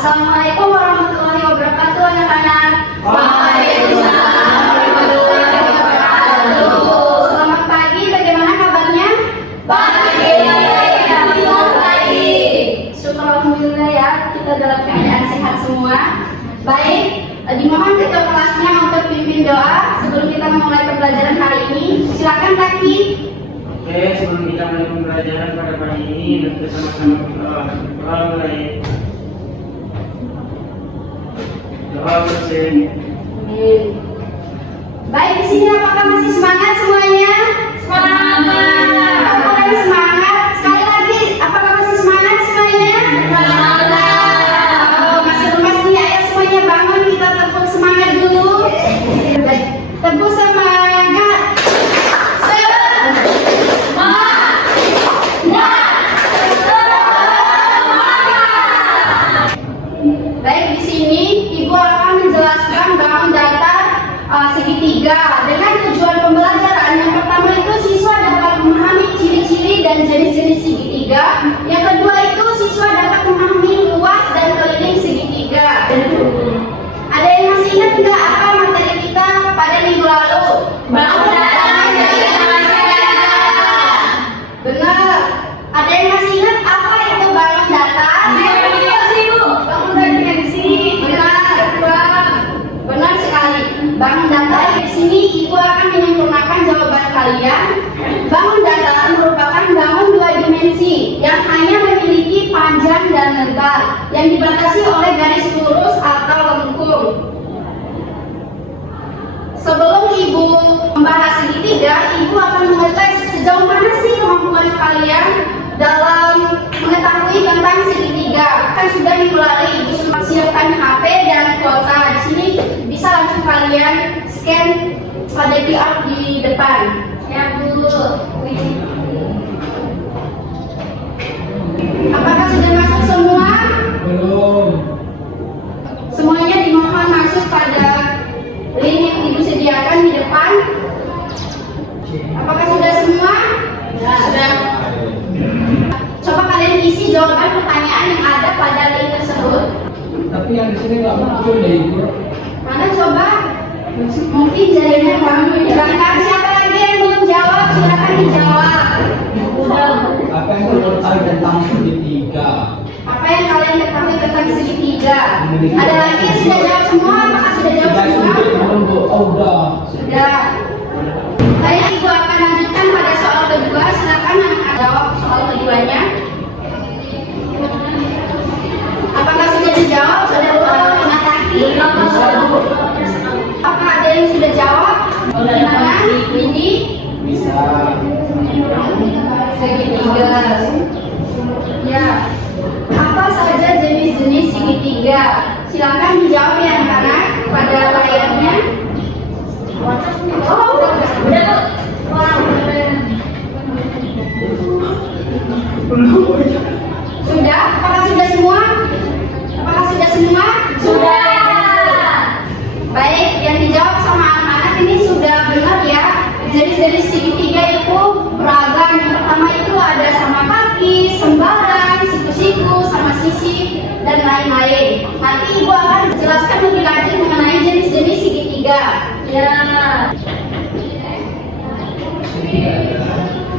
Assalamualaikum warahmatullahi wabarakatuh, anak-anak. Waalaikumsalam warahmatullahi wabarakatuh. Selamat pagi, bagaimana kabarnya? Syukur alhamdulillah ya, kita dalam keadaan sehat semua. Baik, dimohon ketua kelasnya untuk pimpin doa sebelum kita memulai pembelajaran hari ini. Silakan Taki. Oke, sebelum kita mulai pembelajaran pada pagi ini, kita sama-sama berdoa mulai. Doa bersih. Amin. Baik, di sini apakah masih semangat semuanya? Semangat. Apakah semangat? Sekali lagi, apakah masih semangat semuanya? Semangat. Oh, masih lemas nih, ayo semuanya bangun, kita tepuk semangat dulu. Baik, tepuk semangat. Baik, di sini Ibu akan menjelaskan bangun datar segitiga dengan tujuan pembelajaran. Yang pertama itu siswa dapat memahami ciri-ciri dan jenis-jenis segitiga. Yang kedua itu siswa dapat memahami luas dan keliling segitiga. Ada yang masih ingat nggak apa materi kita pada minggu lalu? Bangun datar segitiga. Benar. Ada yang masih ingat apa itu bangun datar? Bangun dimensi. Benar sekali. Bangun datar di sini Ibu akan menyempurnakan jawaban kalian. Bangun datar merupakan bangun dua dimensi yang hanya memiliki panjang dan lebar yang dibatasi oleh garis lurus atau lengkung. Sebelum Ibu membahas segitiga, Ibu akan mengetes sejauh mana sih kemampuan kalian dalam mengetahui tentang segitiga. Kan sudah dimulai, Ibu sudah siapkan HP dan kuota. Di sini bisa langsung kalian scan pada QR di depan. Ya Bu. Apakah sudah masuk semua? Belum. Semuanya dimohon masuk pada link yang Ibu sediakan di depan. Apakah sudah semua? Ya. Sudah. Coba kalian isi jawaban pertanyaan yang ada pada link tersebut. Tapi yang di sini nggak muncul deh Ibu. Mana coba? Mungkin jadinya kamu berangkat. Siapa lagi yang belum jawab? Silakan dijawab. Apa yang tertarik tentang segitiga? Apa yang kalian ketahui tentang segitiga? Ada lagi yang sudah jawab semua? Apakah sudah jawab semua? Oh, udah. Sudah. Baik, Ibu akan lanjutkan pada soal kedua. Silakan anak jawab soal keduanya. Apakah sudah dijawab? Sudah Mas Taki? Apakah ada yang sudah jawab? Gimana? Ini? Bisa. Segitiga. Ya. Apa saja jenis-jenis segitiga? Silakan dijawab ya anak-anak pada layarnya. Oh, udah tuh. Sudah? Apakah sudah semua? Apakah sudah semua? Sudah. Baik, yang dijawab sama anak-anak ini sudah benar ya. Jenis-jenis segitiga itu beragam. Yang pertama itu ada sama kaki, sembarang, siku-siku, sama sisi, dan lain-lain. Nanti Ibu akan jelaskan lebih lanjut mengenai jenis-jenis segitiga. Ya.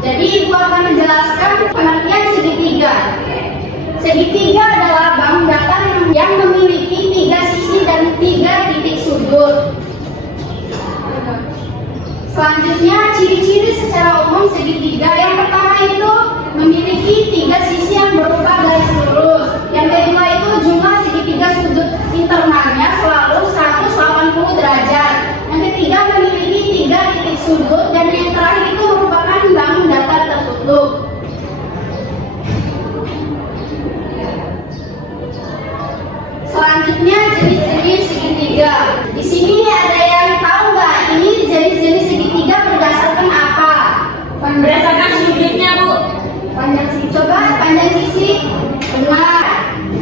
Jadi Ibu akan menjelaskan pengertian segitiga. Segitiga adalah bangun datar yang memiliki 3 sisi dan 3 titik sudut. Selanjutnya, ciri-ciri secara umum segitiga. Yang pertama itu memiliki 3 sisi yang berupa garis lurus. Yang kedua itu jumlah segitiga sudut internalnya selalu 180 derajat. Yang ketiga memiliki 3 titik sudut, dan yang terakhir itu merupakan bangun datar tertutup. Selanjutnya jenis-jenis segitiga. Di sini ada yang tahu nggak ini jenis-jenis segitiga berdasarkan apa? Berdasarkan sudutnya Bu. Panjang sisi. Coba panjang sisi. Benar.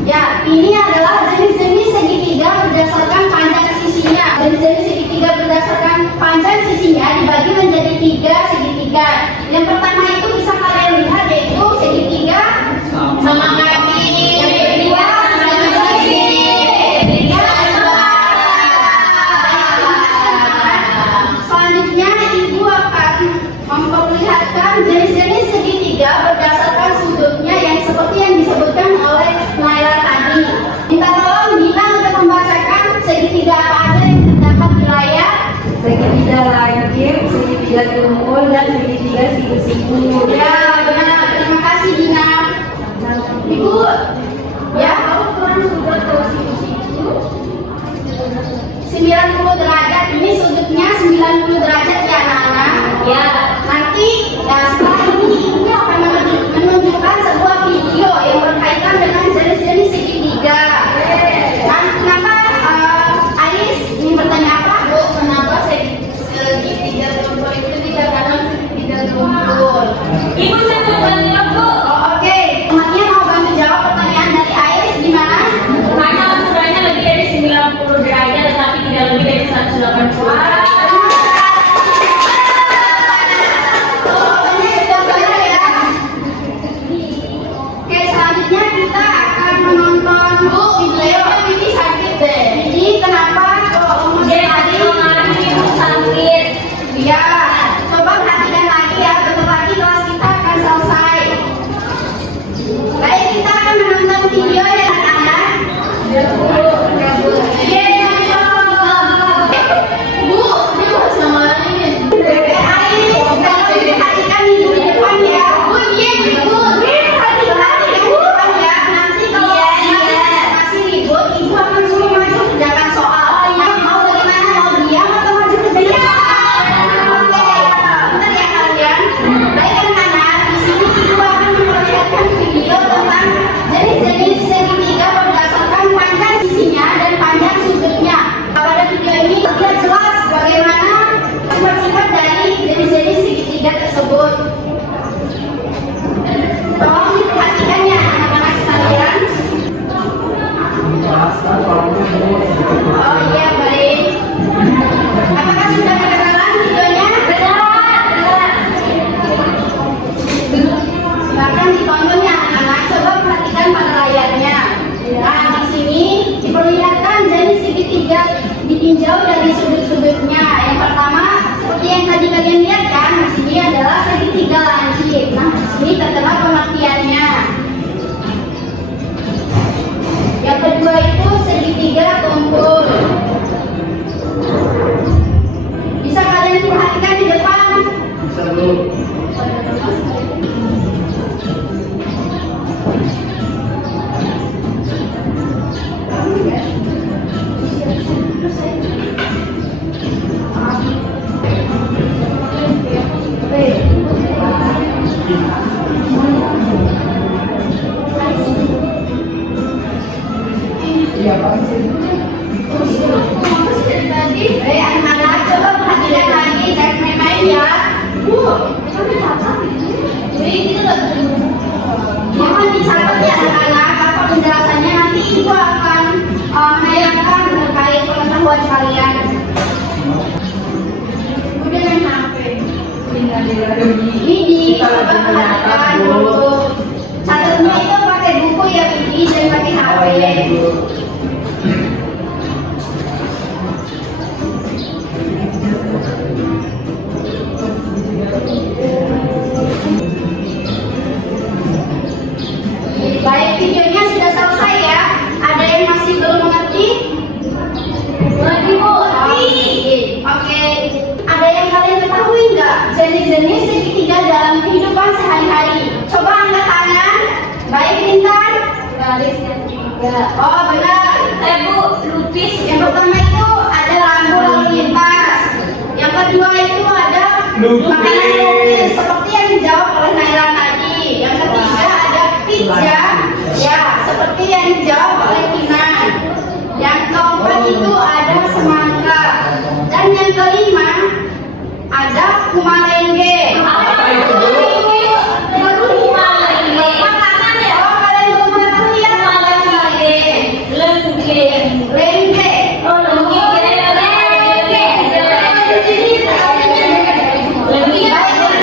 Ya, ini adalah jenis-jenis segitiga berdasarkan panjang sisinya. Jenis-jenis segitiga berdasarkan panjang sisinya dibagi menjadi 3 segitiga. Yang pertama itu bisa kalian lihat yaitu segitiga sama kaki. Yang kedua sama sisi. Ya, benar. Terima kasih Dina. Ibu, ya, kamu kurang sudut posisi itu 90 derajat. Ini sudutnya 90 derajat ya anak-anak. Ya. Nanti ya setelah ini akan menunjukkan sebuah video yang berkaitan dengan jenis-jenis segitiga. Dan kenapa Ais ingin bertanya apa? Bu, kenapa segitiga tumpul itu dikatakan segitiga tumpul? Ibu saya mau bantu Bu. Oh, oke. Temannya mau bantu jawab pertanyaan dari Ais gimana? Karena ukurannya lebih dari 90 derajat tetapi tidak lebih dari 180. Oke, selanjutnya kita akan menonton video. Ini sakit deh. Ini kenapa? Oh, Dia tadi kemarin ibu sakit. Iya. Coba perhatikan lagi ya. Bentar lagi kelas kita akan selesai. Baik, kita akan menonton video ya anak-anak. Bu, ini harus ngomongin. Ais, kalau diperhatikan ibu di depan ya. Bu, ibu. Perhatikan ibu di depan ya. Nanti kalau masih ribut, ibu akan suruh maju kerjakan soal. Mau bagaimana? Mau diam atau maju kerjakan soal? Oke, bentar ya kalian. Baik anak-anak, di sini ibu akan memperlihatkan video tentang jenis-jenis segitiga berdasarkan panjang sisinya dan panjang sudutnya. Pada video ini terlihat jelas bagaimana sifat-sifat dari jenis-jenis segitiga tersebut. Tolong diperhatikan ya anak-anak sekalian. Menjelaskan soalnya Bu. Oh iya, baik. Apakah sudah kedengaran videonya? Silakan ditonton ya anak-anak. Coba perhatikan pada layarnya. Nah, di sini diperlihatkan jenis segitiga ditinjau dari sudut-sudutnya. Yang pertama, seperti yang tadi kalian lihat kan, di sini adalah segitiga lancip. Nah, di sini tertera pengertiannya. Yang kedua itu segitiga tumpul. Bisa kalian perhatikan di depan. Bisa Bu. Iya Pak. Tadi, anak-anak coba perhatikan lagi, saya main-main ya. Bu, jangan dicatat ya anak-anak, apa penjelasannya nanti ibu akan menanyakan terkait pengetahuan kalian. Udah main HP. Ini coba perhatikan dulu. Catatnya itu pakai buku ya, ini dan pakai HP. Oh iya Bu. Baik, videonya sudah selesai ya. Ada yang masih belum mengerti? Lagi Bu. Oke. Ada yang kalian ketahui nggak jenis-jenis segitiga dalam kehidupan sehari-hari? Coba angkat tangan. Baik, Intan. Garis yang ketiga. Oh, benar. Bu, lupis. Yang pertama itu ada lampu lalu lintas. Yang kedua itu ada makanan lupis seperti yang dijawab oleh Naila tadi. Yang ketiga ada pizza, ya seperti yang dijawab oleh Kinan. Yang keempat itu ada semangka. Dan yang kelima ada kumalenge. Apa itu Bu? Baru kumalenge. Makanan ya? Oh, kalian belum mengetahui ya? Kumalenge. Lengke. Lengke. Oh, lengke. Jadi, Lengke.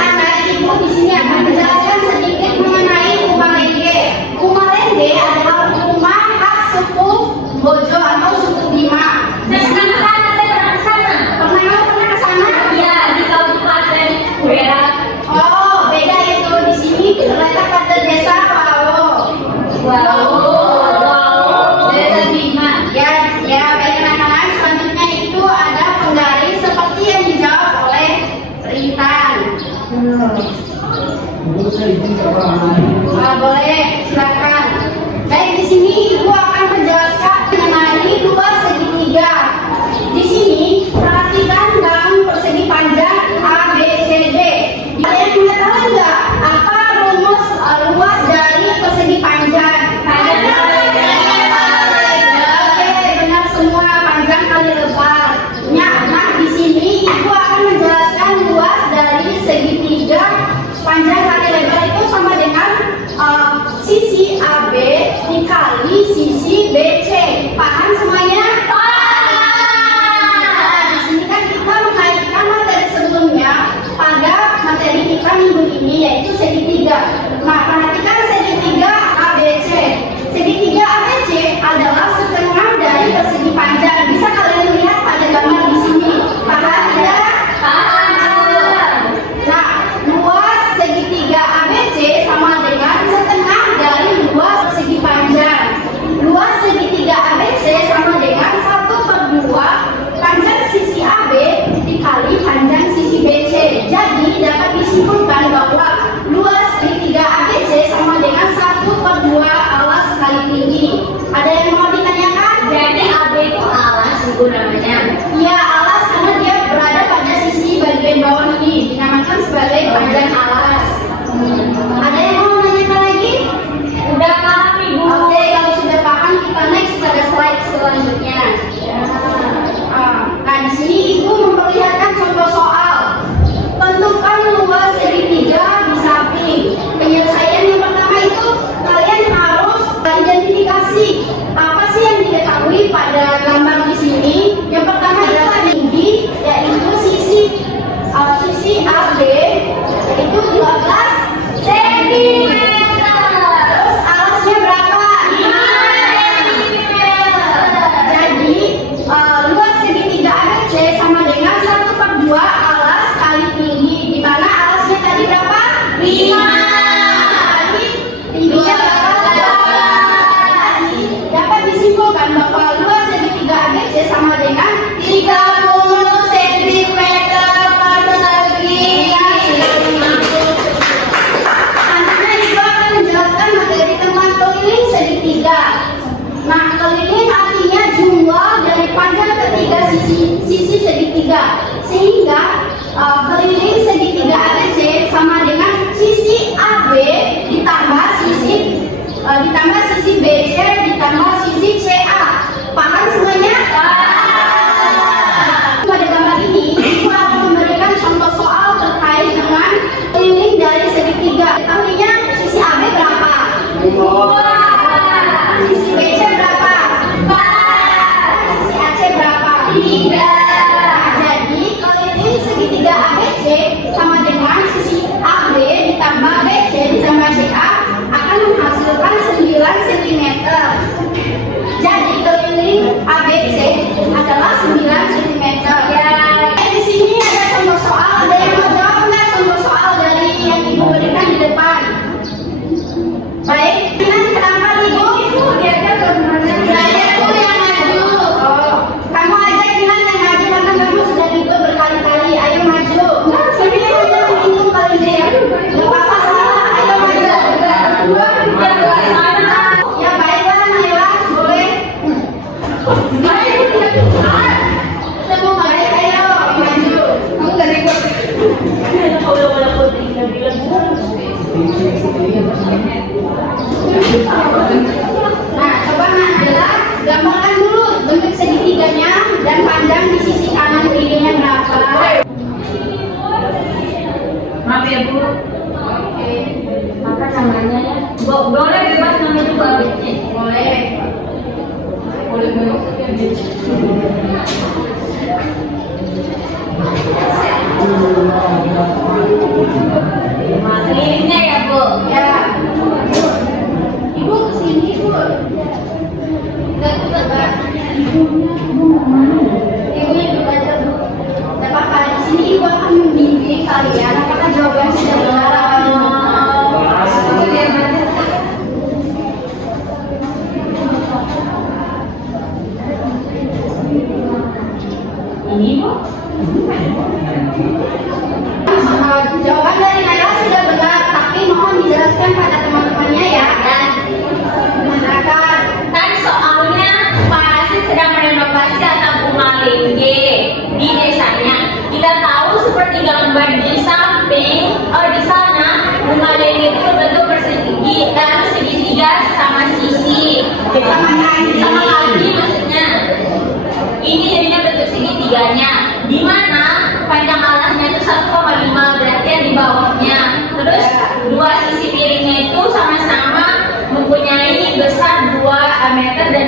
Boleh, silakan. Baik, di sini Ibu akan menjelaskan mengenai luas segitiga. Di sini perhatikan dalam persegi panjang A, B, C, D. Ada yang mengetahui nggak apa rumus luas dari persegi panjang? Oke, benar semua, panjang kali lebar. Nah, di sini Ibu akan menjelaskan luas dari segitiga panjang kali lebar itu sama dengan sisi AB dikali sisi BC. Paham semuanya? Nah, di sini kan kita mengaitkan materi sebelumnya pada materi kita minggu ini, yaitu segitiga. Nah, perhatikan segitiga ABC. Segitiga ABC adalah setengah dari persegi panjang. Bisa kalian lihat pada gambar di sini. Paham tidak? Nah, luas segitiga ABC sama dengan setengah dari luas persegi panjang. Luas segitiga ABC sama dengan 1/2 panjang sisi AB dikali panjang sisi BC. Jadi dapat disimpulkan bahwa luas segitiga ABC sama dengan 1/2 alas kali tinggi. Ada yang mau ditanyakan? Jadi AB itu alas Ibu namanya. Ya, alas karena dia berada pada sisi bagian bawah ini, dinamakan sebagai panjang alas. Ada yang mau menanyakan lagi? Udah paham Ibu? Oke, kalau sudah paham kita next pada slide selanjutnya. Nah, di sini Ibu memperlihatkan contoh soal. Tentukan luas segitiga di samping. Penyelesaian yang pertama itu kalian harus identifikasi apa sih yang diketahui pada gambar di sini. Yang pertama adalah tinggi, yaitu sisi AB yaitu 12 cm. Terus alasnya berapa? 5 cm. Jadi luas segitiga ABC sama dengan 1/2 alas kali tinggi. Di mana alasnya tadi berapa? 5. Kali tingginya berapa? 12. Dapat disimpulkan bahwa luas segitiga ABC sama dengan 30 cm persegi. Selanjutnya Ibu akan menjelaskan materi tentang keliling segitiga. Nah, keliling artinya jumlah dari panjang ketiga sisi segitiga. Sehingga keliling segitiga ABC sama dengan sisi AB ditambah sisi BC ditambah sisi CA. Paham semuanya? Pada gambar ini, Ibu akan memberikan contoh soal terkait dengan keliling dari segitiga. Artinya sisi AB berapa? 2. Sisi BC berapa? 4. Sisi AC berapa? 3. Jadi keliling segitiga ABC sama dengan sisi AB ditambah BC ditambah CA akan menghasilkan 9 cm. Jadi keliling ABC adalah 9 cm. Ya, di sini ada contoh soal. Ada yang mau jawab nggak contoh soal dari yang Ibu berikan di depan? Baik, kenapa Ibu? Diajak ke mana? Saya tuh yang maju. Oh, kamu ajak Kinan yang maju karena kamu sudah ikut berkali-kali. Ayo maju. Sini aja bingung kali ini ya. Gak apa-apa salah. Ayo maju. Ya baiklah Naila, boleh. Semua baik, ayo maju. Kamu gak ikut. Nah, coba Naila gambarkan dulu bentuk segitiganya dan panjang di sisi kanan kirinya berapa. Maaf ya Bu. Oke, Apa namanya ya? Boleh bebas namanya juga ABC. boleh. Boleh banget. Kelilingnya ya Bu. Ya. Ibu kesini Bu. Enggak. Ibunya dibaca Bu. Tidak apa-apa, di sini Ibu akan membimbing kalian apakah jawaban sudah benar atau tidak. Ini Bu. Jawaban dari Naila sudah benar, tapi mohon dijelaskan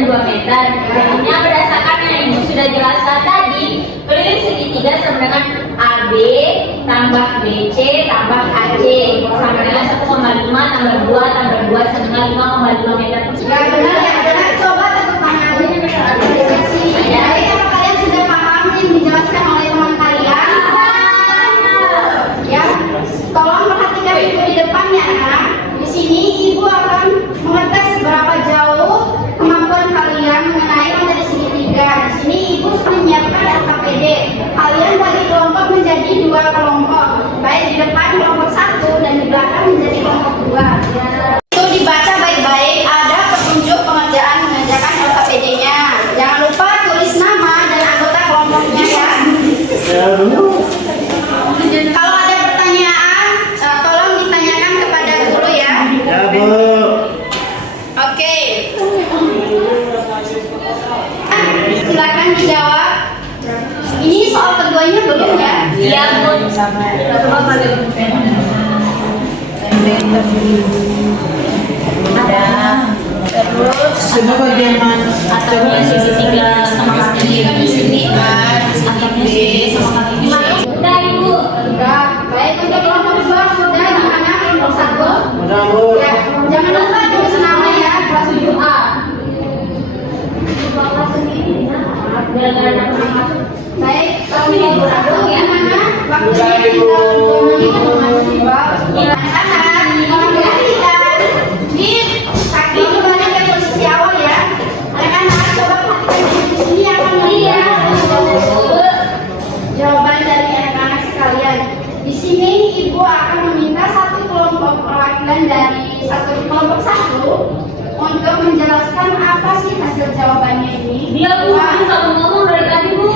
2 meter. Jadinya berdasarkan yang Ibu sudah jelaskan tadi, keliling segitiga sama dengan AB tambah BC tambah AC sama dengan 1,5 tambah 2 tambah 2 sama dengan 5,5 meter. Ya benar ya benar. Coba tepuk tangan. Ya, apakah kalian sudah paham yang dijelaskan oleh teman kalian? Ya, tolong perhatikan ibu di depannya, nak. Di sini ibu akan mengetes seberapa jauh kemampuan kalian mengenai materi segitiga. Di sini ibu sudah menyiapkan LKPD. Kalian bagi kelompok menjadi 2 kelompok, baik di depan kelompok 1 dan di belakang menjadi kelompok 2. Itu dibaca baik-baik. Ada petunjuk pengerjaan mengerjakan LKPD-nya. Jangan lupa tulis nama dan anggota kelompoknya ya. Kalau ada pertanyaan, tolong ditanyakan kepada guru ya. Ya, Bu. Oke. Silakan dijawab. Ini soal keduanya belum ya? Iya, Bu. Terus Coba bagian mana? atapnya segitiga sama kaki Di sini kan, atapnya segitiga sama kaki gimana? Udah Ibu. sudah. Baik untuk kelompok 2 sudah di mana kelompok 1? Udah, Bu. Ya, jangan lupa tulis nama ya, kelas 7A. Gara-gara ada orang masuk. Baik, kelompok 1 di mana? Waktunya Sudah, Ibu. tinggal 2 menit masih bawah. Anak-anak, tolong perhatikan. Di kaki kembali ke posisi awal ya. Anak-anak, coba perhatikan di sini akan melihat jawaban dari anak-anak sekalian. Di sini ibu akan meminta satu kelompok perwakilan dari satu kelompok 1 untuk menjelaskan apa sih hasil jawabannya ini. Dia Bu, kalau ngomong dari tadi Bu.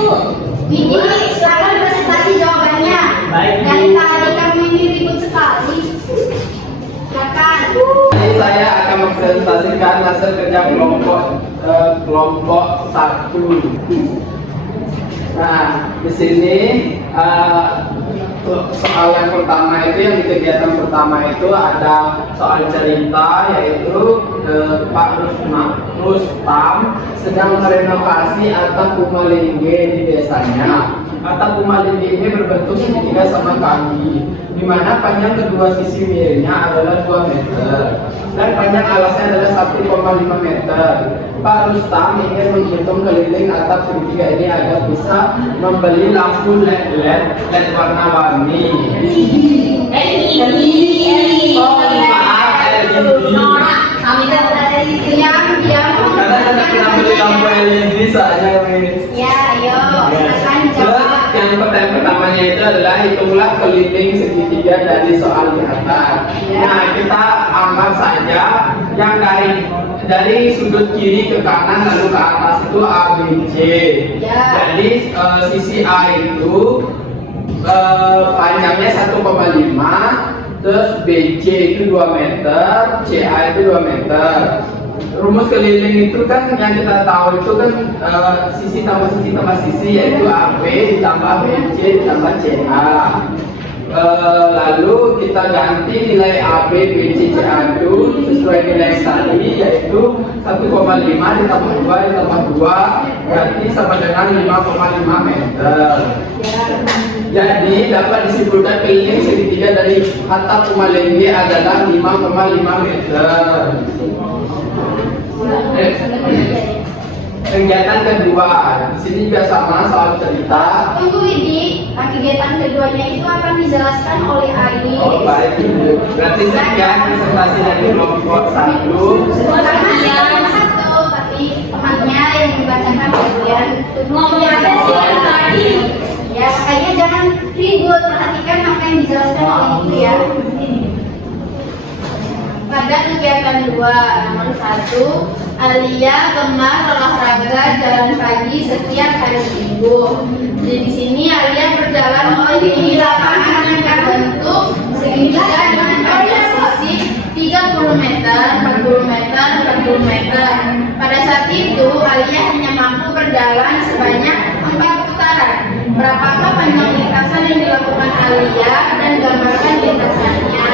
Ini silakan presentasi jawabannya. Baik, Bu. Dari tadi kamu ini ribut sekali. Silakan. Jadi saya akan mempresentasikan hasil kerja kelompok 1. Nah, di sini soal yang pertama itu yang di kegiatan pertama itu ada soal cerita, yaitu Pak Rustam sedang merenovasi atap Pumalingge di desanya. Atap Pumalingge ini berbentuk segitiga sama kaki, di mana panjang kedua sisi miringnya adalah 2 meter dan panjang alasnya adalah 1,5 meter. Pak Rustam ingin menghitung keliling atap segitiga ini agar bisa membeli lampu LED warna-warni. Oh, maaf, LED. Nora, kami dari Diam. Karena saya pernah beli lampu LED soalnya ini. Ya, ayo. Silakan Terus jawab. yang pertamanya itu adalah hitunglah keliling segitiga dari soal di atas. Nah, kita anggap saja yang dari sudut kiri ke kanan lalu ke atas itu ABC. Ya. Jadi sisi A itu panjangnya 1,5, terus BC itu 2 meter, CA itu 2 meter. Rumus keliling itu kan yang kita tahu itu kan sisi tambah sisi yaitu AB ditambah BC ditambah CA. Lalu kita ganti nilai AB, BC, CA itu sesuai nilai tadi, yaitu 1,5 ditambah 2 ditambah 2 berarti sama dengan 5,5 meter. Jadi dapat disimpulkan keliling segitiga dari atap Pumalingge adalah 5,5 meter. Kegiatan kedua, di sini juga sama soal cerita. Tunggu Widi, kegiatan keduanya itu akan dijelaskan oleh Ais. Oh baik, berarti sekian presentasi dari kelompok 1. Karena yang satu, tapi temannya yang membacakan bagian ngomong apa sih yang tadi? ya, makanya jangan ribut, perhatikan apa yang dijelaskan oleh ibu ya. Pada kegiatan 2, nomor 1, Alia gemar olahraga jalan pagi setiap hari Minggu. Jadi di sini Alia berjalan di lapangan yang terbentuk segitiga dengan panjang sisi 30 meter, 40 meter, 40 meter. Pada saat itu Alia hanya mampu berjalan sebanyak 4 putaran. Berapakah panjang lintasan yang dilakukan Alia dan gambarkan lintasannya?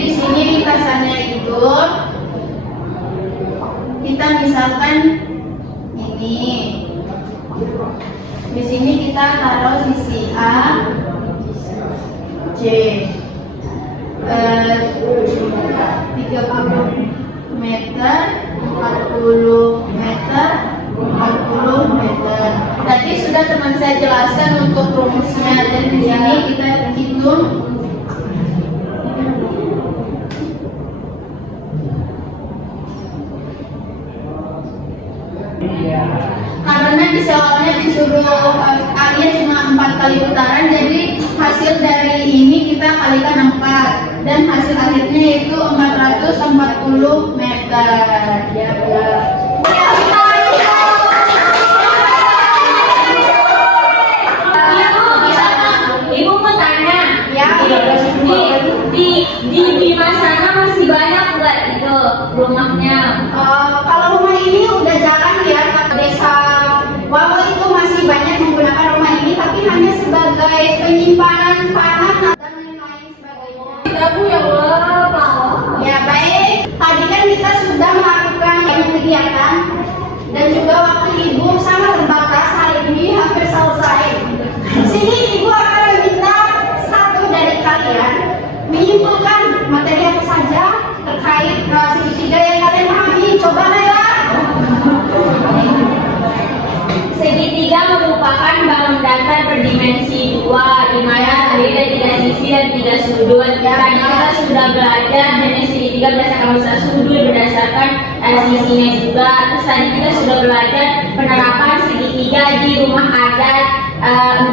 di sini ringkasannya itu kita misalkan ini. Di sini kita taruh sisi A, C, 30 meter, 40 meter, 40 meter. Tadi sudah teman saya jelaskan untuk rumusnya, dan di sini kita hitung. Karena di awalnya disuruh kalian cuma 4 kali putaran, jadi hasil dari ini kita kalikan 4 dan hasil akhirnya itu 440 meter. Ya, Ibu mau tanya, Ya. di sana masih banyak nggak itu rumahnya? Kalau rumah ini udah jarang ya, desa Wawo itu masih banyak menggunakan rumah ini, tapi hanya sebagai penyimpanan pangan dan lain-lain sebagainya. Bu ya Allah. Ya baik, tadi kan kita sudah melakukan banyak kegiatan dan juga waktu ibu sangat terbatas, hari ini hampir selesai. Sini ibu akan meminta satu dari kalian menyimpulkan materi apa saja terkait segitiga yang kalian pahami. Coba ya. Segitiga merupakan bangun datar berdimensi 2, di mana terdiri dari 3 sisi dan 3 sudut. Tadi kita sudah belajar jenis segitiga berdasarkan besar sudut, berdasarkan sisinya juga. Terus tadi kita sudah belajar penerapan segitiga di rumah adat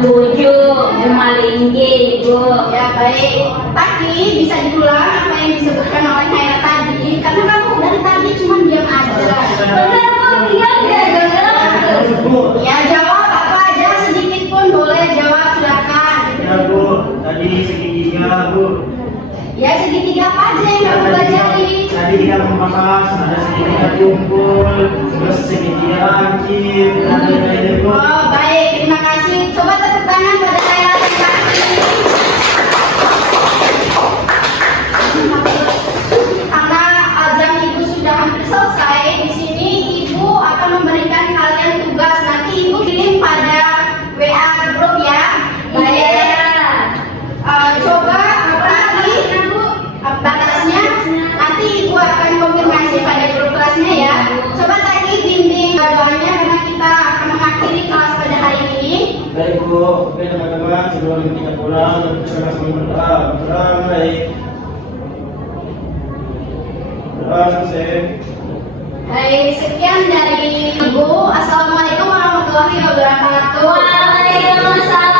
Bojo, rumah Lingge, Ibu. Ya baik, tapi bisa diulang apa yang disebutkan oleh saya tadi, karena kamu dari tadi cuma diam aja. Benar Bu, iya Bu, Ya jawab apa aja sedikit pun boleh jawab, silakan. ya Bu, tadi segitiga Bu. Ya segitiga apa aja yang kamu pelajari? Tadi kita membahas ada segitiga tumpul, terus segitiga lancip, dan lain-lain Bu. Oh baik, terima kasih. Coba tepuk tangan pada saya. Terima kasih. Karena jam ibu sudah hampir selesai, di sini ibu akan memberikan kalian tugas. Nanti ibu kirim pada WA grup ya. Coba lagi batasnya. Nanti ibu akan konfirmasi pada grup kelasnya ya. Coba tadi bimbing doanya karena kita akan mengakhiri kelas pada hari ini. Baik Bu, oke teman-teman, sebelum kita pulang, kita langsung berdoa. Berdoa baik. Berdoa selesai. Baik, sekian dari Ibu. Assalamualaikum warahmatullahi wabarakatuh. Waalaikumsalam.